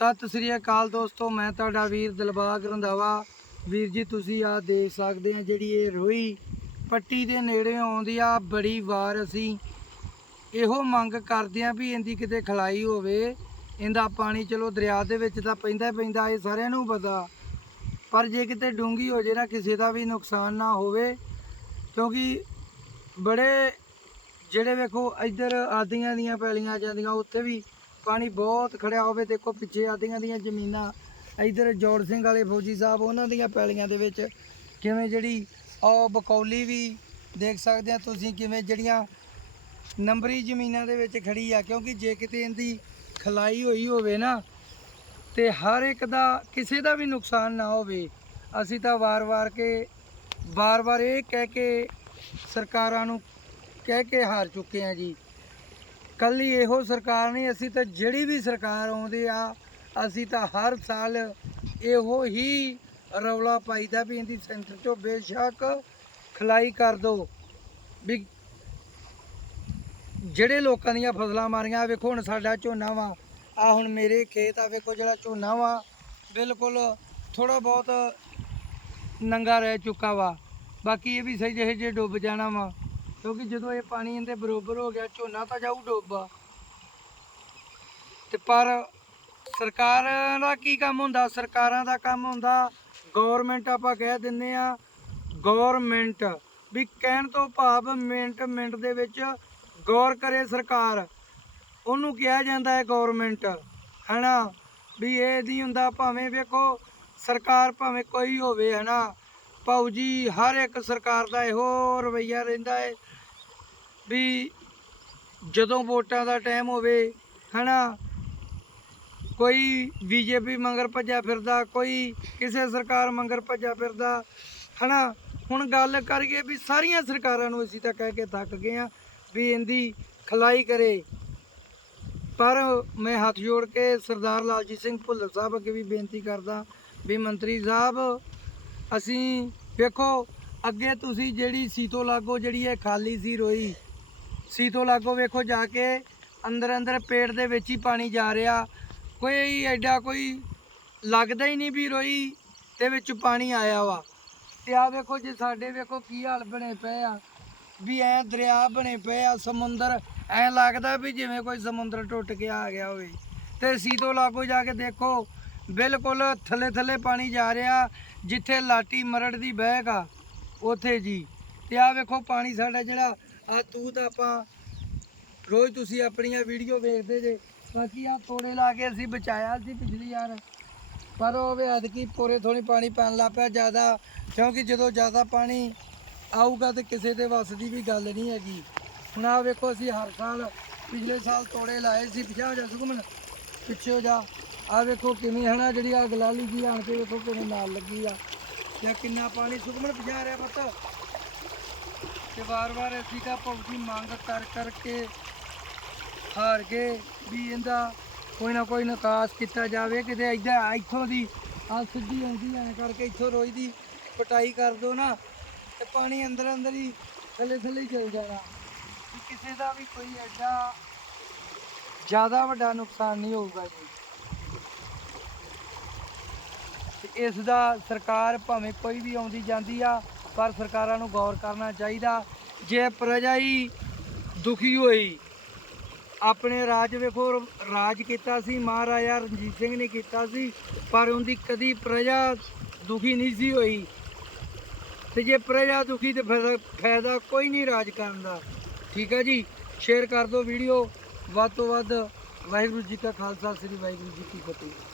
ਸਤਿ ਸ੍ਰੀ ਅਕਾਲ ਦੋਸਤੋ, ਮੈਂ ਤੁਹਾਡਾ ਵੀਰ ਦਿਲਬਾਗ ਰੰਧਾਵਾ। ਵੀਰ ਜੀ, ਤੁਸੀਂ ਆ ਦੇਖ ਸਕਦੇ ਆ ਜਿਹੜੀ ਇਹ ਰੋਈ ਪੱਟੀ ਦੇ ਨੇੜੇ ਆਉਂਦੀ ਆ, ਬੜੀ ਵਾਰ ਅਸੀਂ ਇਹੋ ਮੰਗ ਕਰਦੇ ਆ ਵੀ ਇਹਦੀ ਕਿਤੇ ਖਲਾਈ ਹੋਵੇ। ਇਹਦਾ ਪਾਣੀ ਚਲੋ ਦਰਿਆ ਦੇ ਵਿੱਚ ਤਾਂ ਪੈਂਦਾ ਪੈਂਦਾ, ਇਹ ਸਾਰਿਆਂ ਨੂੰ ਪਤਾ। ਪਰ ਜੇ ਕਿਤੇ ਡੂੰਗੀ ਹੋ ਜੇ ਨਾ, ਕਿਸੇ ਦਾ ਵੀ ਨੁਕਸਾਨ ਨਾ ਹੋਵੇ, ਕਿਉਂਕਿ ਬੜੇ ਜਿਹੜੇ ਵੇਖੋ ਇੱਧਰ ਆਦੀਆਂ ਦੀਆਂ ਪੈਲੀਆਂ ਜਾਂਦੀਆਂ, ਉੱਥੇ ਵੀ ਪਾਣੀ ਬਹੁਤ ਖੜਿਆ ਹੋਵੇ, ਦੇਖੋ ਪਿੱਛੇ ਆਦੀਆਂ ਦੀਆਂ ਜ਼ਮੀਨਾਂ, ਇੱਧਰ ਜੋੜ ਸਿੰਘ ਵਾਲੇ ਫੌਜੀ ਸਾਹਿਬ, ਉਹਨਾਂ ਦੀਆਂ ਪੈਲੀਆਂ ਦੇ ਵਿੱਚ, ਕਿਵੇਂ ਜਿਹੜੀ ਉਹ ਬਕੌਲੀ ਵੀ ਦੇਖ ਸਕਦੇ ਆ ਤੁਸੀਂ, ਕਿਵੇਂ ਜਿਹੜੀਆਂ ਨੰਬਰੀ ਜ਼ਮੀਨਾਂ ਦੇ ਵਿੱਚ ਖੜੀ ਆ, ਕਿਉਂਕਿ ਜੇ ਕਿਤੇ ਇਹਦੀ ਖਲਾਈ ਹੋਈ ਹੋਵੇ ਨਾ, ਤੇ ਹਰ ਇੱਕ ਦਾ, ਕਿਸੇ ਦਾ ਵੀ ਨੁਕਸਾਨ ਨਾ ਹੋਵੇ, ਅਸੀਂ ਤਾਂ ਵਾਰ-ਵਾਰ ਕੇ ਵਾਰ-ਵਾਰ ਇਹ ਕਹਿ ਕੇ ਸਰਕਾਰਾਂ ਨੂੰ ਕਹਿ ਕੇ ਹਾਰ ਚੁੱਕੇ ਆ ਜੀ। ਕੱਲੀ ਇਹੋ ਸਰਕਾਰ ਨਹੀਂ ਅਸੀਂ ਤਾਂ ਜਿਹੜੀ ਵੀ ਸਰਕਾਰ ਆਉਂਦੀ ਆ, ਅਸੀਂ ਤਾਂ ਹਰ ਸਾਲ ਇਹੋ ਹੀ ਰੌਲਾ ਪਾਈਦਾ ਵੀ ਇਹਦੀ ਸੈਂਟਰ ਚੋਂ ਬੇਸ਼ੱਕ ਖਲਾਈ ਕਰ ਦੋ। ਵੀ ਜਿਹੜੇ ਲੋਕਾਂ ਦੀਆਂ ਫਸਲਾਂ ਮਾਰੀਆਂ, ਵੇਖੋ ਹੁਣ ਸਾਡਾ ਝੋਨਾ ਵਾ, ਆ ਹੁਣ ਮੇਰੇ ਖੇਤ ਆ, ਵੇਖੋ ਜਿਹੜਾ ਝੋਨਾ ਵਾ, ਬਿਲਕੁਲ ਥੋੜਾ ਬਹੁਤ ਨੰਗਾ ਰਹਿ ਚੁੱਕਾ ਵਾ। ਬਾਕੀ ਇਹ ਵੀ ਸਹੀ ਜਿਹੇ ਜੇ ਡੁੱਬ ਜਾਣਾ ਵਾ। ਕਿਉਂਕਿ ਜਦੋਂ ਇਹ ਪਾਣੀ ਇਹਦੇ ਬਰੋਬਰ ਹੋ ਗਿਆ, ਝੋਨਾ ਤਾਂ ਜਾਊ ਡੋਬਾ। ਤੇ ਪਰ ਸਰਕਾਰ ਦਾ ਕੀ ਕੰਮ ਹੁੰਦਾ? ਸਰਕਾਰਾਂ ਦਾ ਕੰਮ ਹੁੰਦਾ ਗਵਰਨਮੈਂਟ ਆਪਾਂ ਕਹਿ ਦਿੰਨੇ ਆ ਗਵਰਨਮੈਂਟ ਵੀ ਕਹਿਣ ਤੋਂ ਭਾਵ ਮਿੰਟ ਮਿੰਟ ਦੇ ਵਿੱਚ ਗੌਰ ਕਰੇ ਸਰਕਾਰ। ਉਹਨੂੰ ਕਿਹਾ ਜਾਂਦਾ ਹੈ ਗਵਰਨਮੈਂਟ ਹੈਨਾ? ਵੀ ਇਹ ਨਹੀਂ ਹੁੰਦਾ, ਭਾਵੇਂ ਵੇਖੋ, ਸਰਕਾਰ ਭਾਵੇਂ ਕੋਈ ਹੋਵੇ, ਹੈਨਾ? ਭਾਊ ਜੀ, ਹਰ ਇੱਕ ਸਰਕਾਰ ਦਾ ਇਹੋ ਰਵਈਆ ਰਹਿੰਦਾ ਹੈ ਵੀ ਜਦੋਂ ਵੋਟਾਂ ਦਾ ਟਾਈਮ ਹੋਵੇ, ਹੈਨਾ, ਕੋਈ ਬੀਜੇਪੀ ਮੰਗਰ ਭੱਜਿਆ ਫਿਰਦਾ, ਕੋਈ ਕਿਸੇ ਸਰਕਾਰ ਮੰਗਰ ਭੱਜਿਆ ਫਿਰਦਾ, ਹਨਾ, ਹੁਣ ਗੱਲ ਕਰੀਏ ਵੀ ਸਾਰੀਆਂ ਸਰਕਾਰਾਂ ਨੂੰ ਅਸੀਂ ਤਾਂ ਕਹਿ ਕੇ ਥੱਕ ਗਏ ਆ ਵੀ ਇਹਦੀ ਖਲਾਈ ਕਰੇ। ਪਰ ਮੈਂ ਹੱਥ ਜੋੜ ਕੇ ਸਰਦਾਰ ਲਾਲਜੀਤ ਸਿੰਘ ਭੁੱਲਰ ਸਾਹਿਬ ਅੱਗੇ ਵੀ ਬੇਨਤੀ ਕਰਦਾ ਵੀ ਮੰਤਰੀ ਸਾਹਿਬ, ਅਸੀਂ ਵੇਖੋ, ਅੱਗੇ ਤੁਸੀਂ ਜਿਹੜੀ ਸੀਤੋ ਲਾਗੋ ਜਿਹੜੀ ਇਹ ਖਾਲੀ ਸੀ ਰੋਈ, ਸੀਤੋ ਲਾਗੋ ਵੇਖੋ ਜਾ ਕੇ ਅੰਦਰ ਅੰਦਰ ਪੇਟ ਦੇ ਵਿੱਚ ਹੀ ਪਾਣੀ ਜਾ ਰਿਹਾ। ਕੋਈ ਐਡਾ ਕੋਈ ਲੱਗਦਾ ਹੀ ਨਹੀਂ ਵੀ ਰੋਈ ਦੇ ਵਿੱਚ ਪਾਣੀ ਆਇਆ ਵਾ। ਤੇ ਆ ਵੇਖੋ ਜੇ, ਸਾਡੇ ਵੇਖੋ ਕੀ ਹਾਲ ਬਣੇ ਪਏ ਆ। ਵੀ ਐ ਦਰਿਆ ਬਣੇ ਪਏ ਆ, ਸਮੁੰਦਰ, ਐ ਲੱਗਦਾ ਵੀ ਜਿਵੇਂ ਕੋਈ ਸਮੁੰਦਰ ਟੁੱਟ ਕੇ ਆ ਗਿਆ ਹੋਵੇ। ਤੇ ਸੀਤੋ ਲਾਗੋ ਜਾ ਕੇ ਦੇਖੋ ਬਿਲਕੁਲ ਥੱਲੇ ਥੱਲੇ ਪਾਣੀ ਜਾ ਰਿਹਾ, ਜਿੱਥੇ ਲਾਟੀ ਮਰੜ ਦੀ ਬਹਿਕ ਆ, ਉਥੇ ਜੀ। ਤੇ ਆ ਵੇਖੋ ਪਾਣੀ ਸਾਡਾ ਜਿਹੜਾ ਆ ਤੂਤ ਆਪਾਂ ਰੋਜ਼ ਤੁਸੀਂ ਆਪਣੀਆਂ ਵੀਡੀਓ ਵੇਖਦੇ ਜੇ। ਬਾਕੀ ਆ ਤੋੜੇ ਲਾ ਕੇ ਅਸੀਂ ਬਚਾਇਆ ਸੀ ਪਿਛਲੀ ਯਾਰ ਪਰ ਉਹ ਵੇ ਕੀ ਪੂਰੇ ਥੋੜੀ ਪਾਣੀ ਪੈਣ ਲੱਗ ਪਿਆ ਜ਼ਿਆਦਾ, ਕਿਉਂਕਿ ਜਦੋਂ ਜ਼ਿਆਦਾ ਪਾਣੀ ਆਊਗਾ ਤੇ ਕਿਸੇ ਦੇ ਵੱਸ ਦੀ ਵੀ ਗੱਲ ਨਹੀਂ ਹੈਗੀ। ਹੁਣ ਆ ਵੇਖੋ ਅਸੀਂ ਹਰ ਸਾਲ, ਪਿਛਲੇ ਸਾਲ ਤੋੜੇ ਲਾਏ ਸੀ ਪਿਛਾ ਹੋ ਜਾ ਪਿੱਛੇ ਹੋ ਜਾ ਆ ਵੇਖੋ ਕਿਵੇਂ ਹਨਾ ਜਿਹੜੀ ਆ ਗਲਾਲੀ ਜੀ ਆਣ ਕੇ ਵੇਖੋ ਕਿਵੇਂ ਨਾਲ ਲੱਗੀ ਆ। ਜਾਂ ਕਿੰਨਾ ਪਾਣੀ ਸੁਖਮਨ ਪਿਛਾ ਰਿਹਾ ਪੁੱਤ। ਤੇ ਵਾਰ-ਵਾਰ ਅਸੀਂ ਤਾਂ ਭਗਤੀ ਮੰਗ ਕਰ ਕਰਕੇ ਹਾਰ ਗਏ ਵੀ ਇਹਦਾ ਕੋਈ ਨਾ ਕੋਈ ਨਿਕਾਸ ਕੀਤਾ ਜਾਵੇ, ਕਿਤੇ ਇੱਧਰ ਇੱਥੋਂ ਦੀ ਆ ਸਿੱਧੀ ਆਉਂਦੀ ਐ ਕਰਕੇ ਇੱਥੋਂ ਰੋਜ਼ ਦੀ ਪਟਾਈ ਕਰ ਦੋ ਨਾ, ਤੇ ਪਾਣੀ ਅੰਦਰ ਅੰਦਰ ਹੀ ਥੱਲੇ ਥੱਲੇ ਹੀ ਚਲ ਜਾਣਾ। ਕਿਸੇ ਦਾ ਵੀ ਕੋਈ ਐਡਾ ਜ਼ਿਆਦਾ ਵੱਡਾ ਨੁਕਸਾਨ ਨਹੀਂ ਹੋਊਗਾ ਜੀ ਤੇ ਇਸ ਦਾ ਸਰਕਾਰ ਭਾਵੇਂ ਕੋਈ ਵੀ ਆਉਂਦੀ ਜਾਂਦੀ ਆ, ਪਰ ਸਰਕਾਰਾਂ ਨੂੰ ਗੌਰ ਕਰਨਾ ਚਾਹੀਦਾ। ਜੇ ਪ੍ਰਜਾ ਹੀ ਦੁਖੀ ਹੋਈ, ਆਪਣੇ ਰਾਜ ਵੇਖੋ, ਰਾਜ ਕੀਤਾ ਸੀ, ਮਹਾਰਾਜਾ ਰਣਜੀਤ ਸਿੰਘ ਨੇ ਕੀਤਾ ਸੀ, ਪਰ ਉਹਦੀ ਕਦੀ ਪ੍ਰਜਾ ਦੁਖੀ ਨਹੀਂ ਸੀ ਹੋਈ। ਤੇ ਜੇ ਪ੍ਰਜਾ ਦੁਖੀ, ਤੇ ਫਿਰ ਫਾਇਦਾ ਕੋਈ ਨਹੀਂ ਰਾਜ ਕਰਨ ਦਾ। ਠੀਕ ਹੈ ਜੀ? ਸ਼ੇਅਰ ਕਰ ਦਿਓ ਵੀਡੀਓ ਵੱਧ ਤੋਂ ਵੱਧ ਵਾਹਿਗੁਰੂ ਜੀ ਕਾ ਖਾਲਸਾ, ਸ੍ਰੀ ਵਾਹਿਗੁਰੂ ਜੀ ਕੀ ਫਤਿਹ।